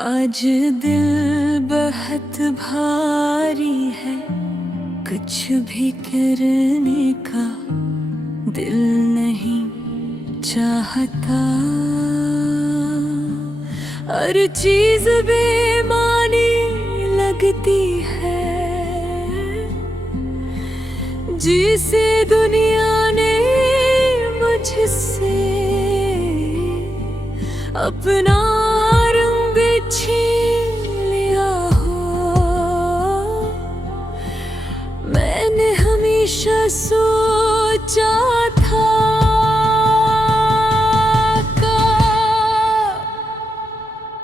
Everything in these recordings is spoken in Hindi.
आज दिल बहुत भारी है, कुछ भी करने का दिल नहीं चाहता। हर चीज बेमानी लगती है, जिसे दुनिया ने मुझसे अपना रंग छीन लिया हो। मैंने हमेशा सोचा था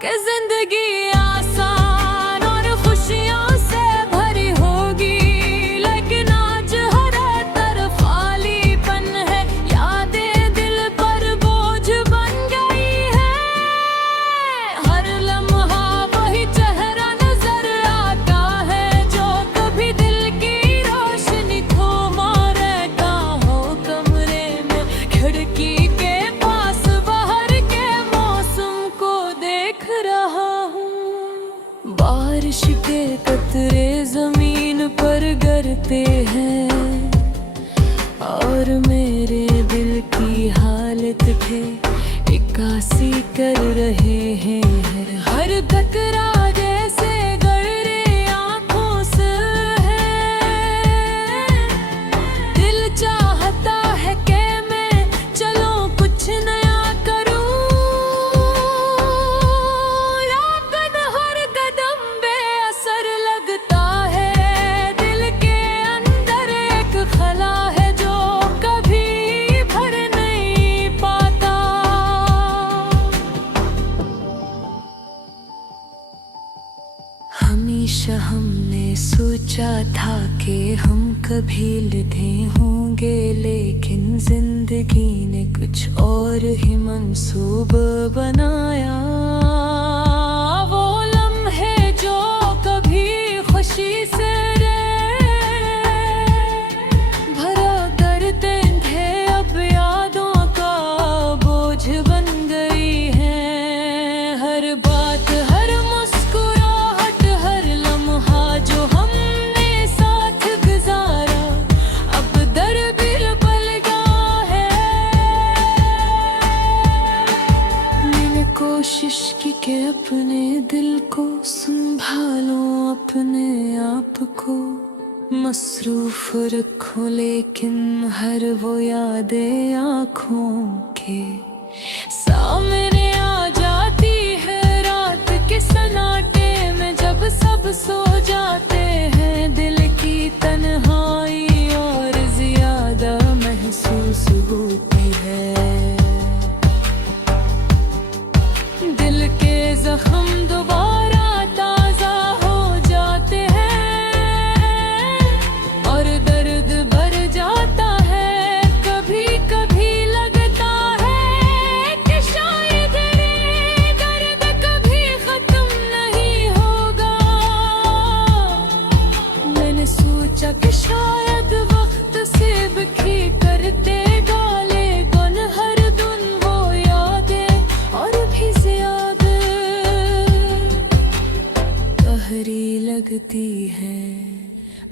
कि जिंदगी आसान और खुशियों से भरी होगी, लेकिन आज हर तरफ खालीपन है। यादें दिल पर बोझ बन गई है, हर लम्हा वही चेहरा नजर आता है जो कभी दिल की रोशनी थमा रहता हो। कमरे में खिड़की के पास बाहर के मौसम को देख रहा हूँ। बारिश के कतरे जमीन पर गिरते हैं और मेरे दिल की हालत पे इक्कासी कर रहे हैं। हर टकरा जैसे गहरे आँखों से है। दिल चाहता है कि मैं चलो कुछ नया करूं, लेकिन हर कदम बेअसर लगता है। दिल के अंदर एक खला है जो कभी भर नहीं पाता। हमेशा हमने सोचा था कि हम कभी लिखे होंगे, लेकिन जिंदगी ने कुछ और ही मंसूबा बनाया। वो लम्हे जो कभी खुशी से भरा करते थे, अब यादों का बोझ बन गई है। हर बात, हर मुस्कुराहट, हर लम्हा जो हमने साथ गुजारा, अब दरदिल पल गया है। मैंने कोशिश की कि अपने दिल को संभालूं, अपने आप को मसरूफ रखूं, लेकिन हर वो यादें आँखों के सामने आ जाती है। रात के सन्नाटे में जब सब सो जाते हैं, दिल की तन्हाई और ज्यादा महसूस होती है। दिल के जख्म दोबारा ताजा हो जाते हैं और दर्द भर जाता है। कभी कभी लगता है कि शायद ये दर्द कभी खत्म नहीं होगा। मैंने सोचा कि शायद वक्त से बिखरी करते गाले गुन हर दिन वो यादें और भी ज्यादा गहरी लगती है।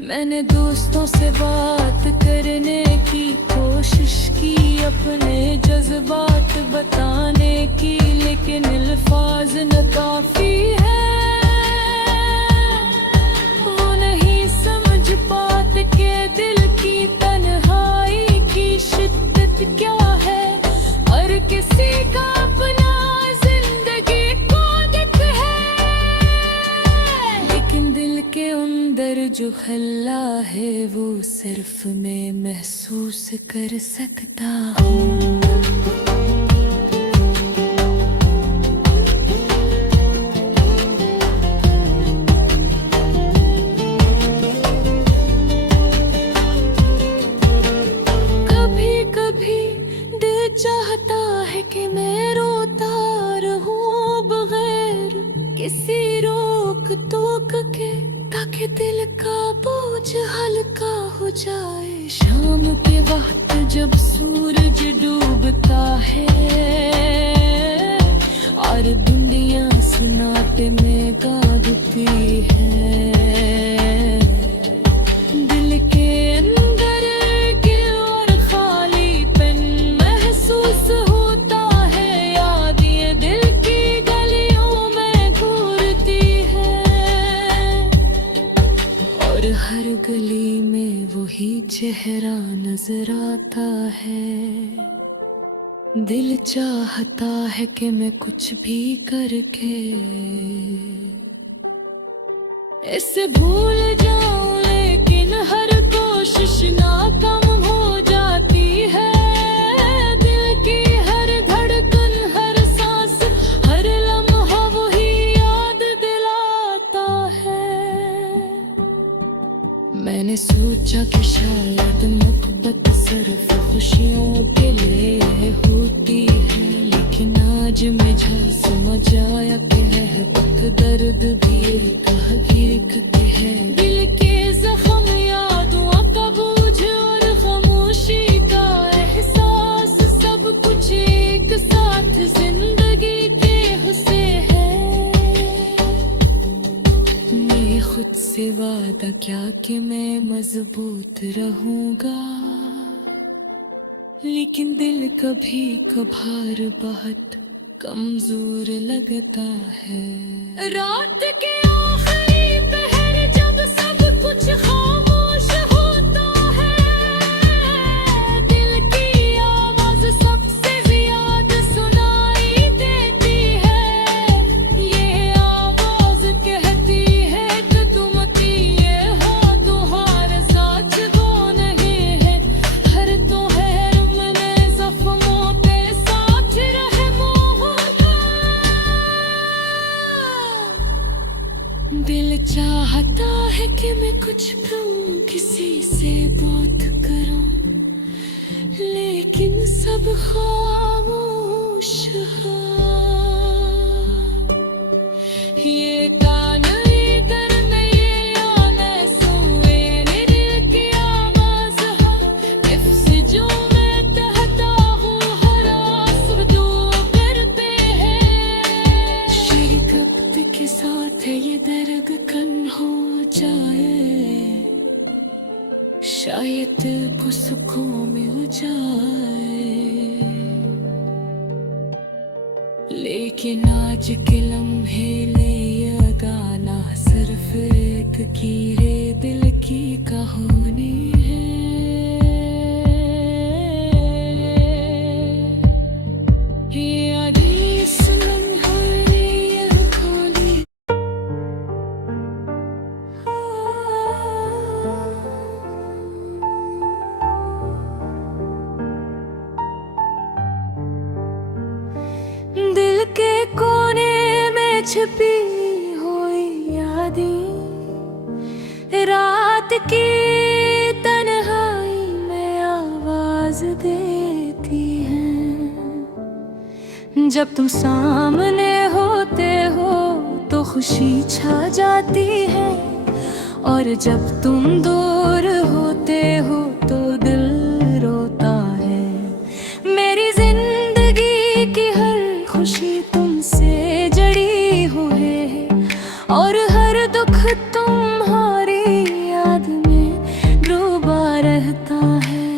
मैंने दोस्तों से बात करने की कोशिश की, अपने जज्बात बताने की, लेकिन अल्फाज न काफी है। वो नहीं समझ पाते कि दिल की तन्हाई की शिद्दत क्या है। और किसी का अपना जिंदगी को दुख है, लेकिन दिल के अंदर जो खला है वो सिर्फ मैं महसूस कर सकता हूँ। कभी कभी दिल चाहता है कि मैं रोता रहूं बगैर किसी रोक टोक के, ताकि दिल का बोझ हल्का हो जाए। शाम के वक्त जब सूरज डूबता है और दुनिया सन्नाटे में गाती है। दिल के अंदर के और खालीपन महसूस होता है, याद ये दिल की गलियों में घूरती है। और हर गली में वही चेहरा नजर आता है। दिल चाहता है कि मैं कुछ भी करके इसे भूल जाऊं, लेकिन हर कोशिश नाकाम हो जाती है। दिल की हर धड़कन, हर सांस, हर लम्हा वही याद दिलाता है। मैंने सोचा कि शायद मोहब्बत सिर्फ खुशियों के लिए होती है, लेकिन आज मुझे समझ आया कि है तक दर्द भी एक हकीकत है। दिल के जख्म, यादों का बोझ और खामोशी का एहसास, सब कुछ एक साथ जिंदगी के हिस्से है। मैं खुद से वादा क्या कि मैं मजबूत रहूंगा, लेकिन दिल कभी कभार बहुत कमजोर लगता है। रात के आखिरी पहर जब सब कुछ खामोश होता है, दिल की आवाज सबसे ज्यादा सुनाई देती है। ये आवाज कहती है कि तुम किए हो तुम्हारे साथ वो नहीं है। हर तो है दिल चाहता है कि मैं कुछ कहूं, किसी से बात करूं, लेकिन सब खामोश है। ये कान इधर नहीं आने सुए, दिल की आवाज है इफ्स जो मैं कहता हूँ, हर आंसू करते हैं। शिकवत के साथ ये दर्द कन हो जाए, शायद वो सुकून मिल जाए। लेकिन आज के लम्हे ले ये गाना सिर्फ एक कीड़े दिल की कहानी है। ये अजीज लम्हे ये खाली दिल के कोने में छिपी हुई यादें, रात की तन्हाई में आवाज देती हैं। जब तुम सामने होते हो तो खुशी छा जाती है, और जब तुम दूर होते हो तो दिल रोता है। मेरी जिंदगी की हर खुशी तुमसे जड़ी हुई है, और हर दुख तुम्हारी याद में डूबा रहता है।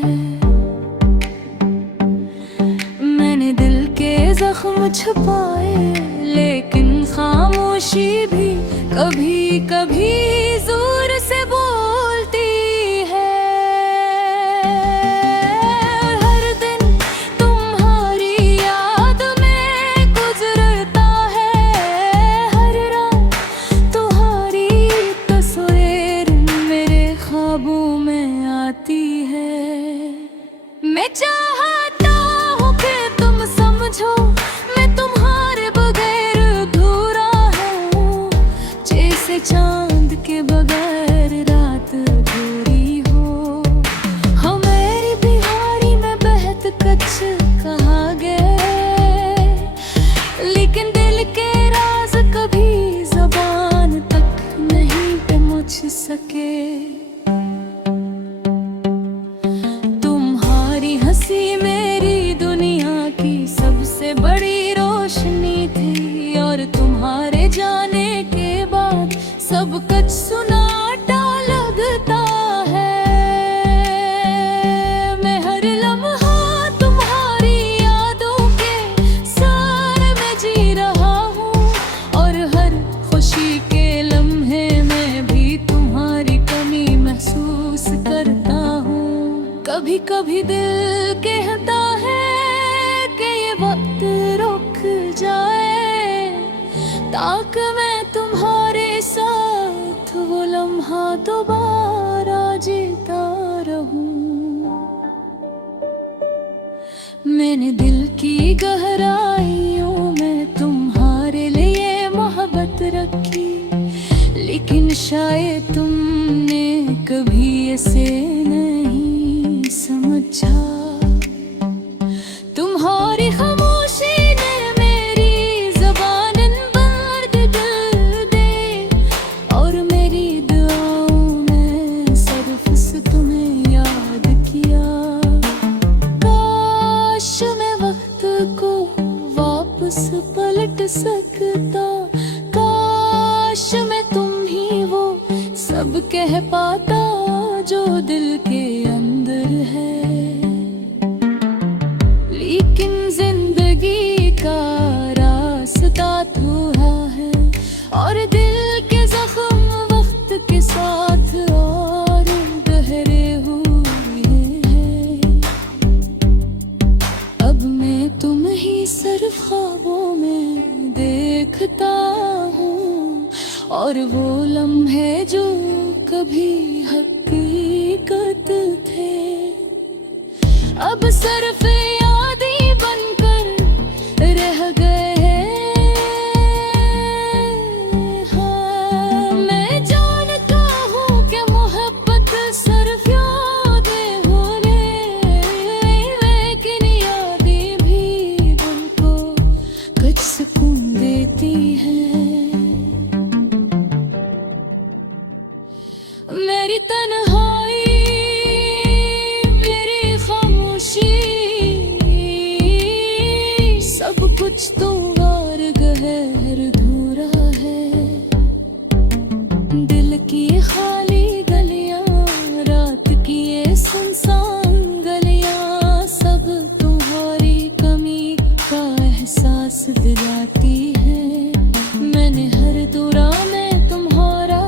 मैंने दिल के जख्म छुपाए, लेकिन खामोशी भी कभी कभी जोर से बोलती है। हर दिन तुम्हारी याद में गुजरता है, हर रात तुम्हारी तस्वीर मेरे ख्वाबों में आती है। मैं चाहता हूँ कि तुम समझो, मैं तुम्हारे बगैर अधूरा हूँ, जैसे चांद के बगैर रात अधूरी हो। हाँ मेरी बिहारी में बहत कच्छ कहा गए, लेकिन दिल के राज कभी ज़बान तक नहीं पहुँच सके। तुम्हारी हंसी मेरी दुनिया की सबसे बड़ी रोशनी थी, कभी कभी दिल कहता है कि ये वक्त रुक जाए, ताकि मैं तुम्हारे साथ वो लम्हा दोबारा जीता रहूं। मैंने दिल की गहराइयों में तुम्हारे लिए मोहब्बत रखी, लेकिन शायद तुमने कभी इसे नहीं समझा। तुम्हारी खामोशी ने मेरी ज़बान बंद कर दे, और मेरी दुआओं में सिर्फ से तुम्हें याद किया। काश मैं वक्त को वापस पलट सकता, काश मैं तुम ही वो सब कह पाता जो दिल के अंदर है। लेकिन जिंदगी का रास्ता थोड़ा है, और दिल के जख्म वक्त के साथ और गहरे हुए हैं। अब मैं तुम ही सिर्फ ख्वाबों में देखता हूँ, और वो लम्हे जो कभी हकीकत थे अब सिर्फ याद ही बनकर रह गए हैं। हाँ, मैं जानता हूँ कि मोहब्बत सिर्फ यादें होने, लेकिन यादें भी दिल को कुछ सुकून देती हैं। मेरी तन्हाई, मेरी खामोशी, सब कुछ तो वार गहर धूरा है। दिल की खाली गलियां, रात की ये सुनसान गलियां, सब तुम्हारी कमी का एहसास दिलाती है। मैंने हर दुरा में तुम्हारा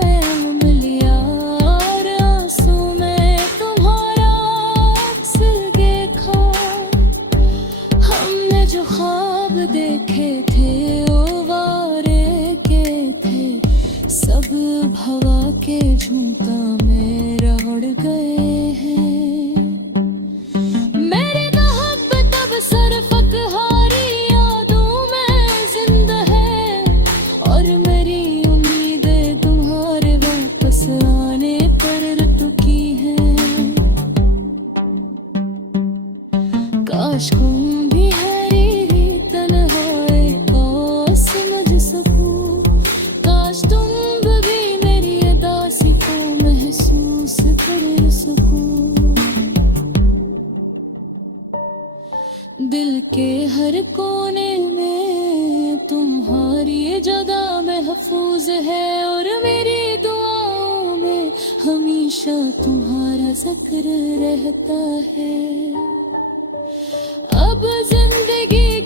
ख्वाब देखे थे ओ वारे के थे, सब हवा के झूठा में रगड़ गए हैं। मेरी मोहब्बत अब सिर्फ हारी यादों में जिंदा है, और मेरी उम्मीदें तुम्हारे वापस आने पर रुकी हैं। काश तुम भी है दिल के हर कोने में तुम्हारी ये जगह महफूज है, और मेरी दुआओं में हमेशा तुम्हारा जिक्र रहता है। अब जिंदगी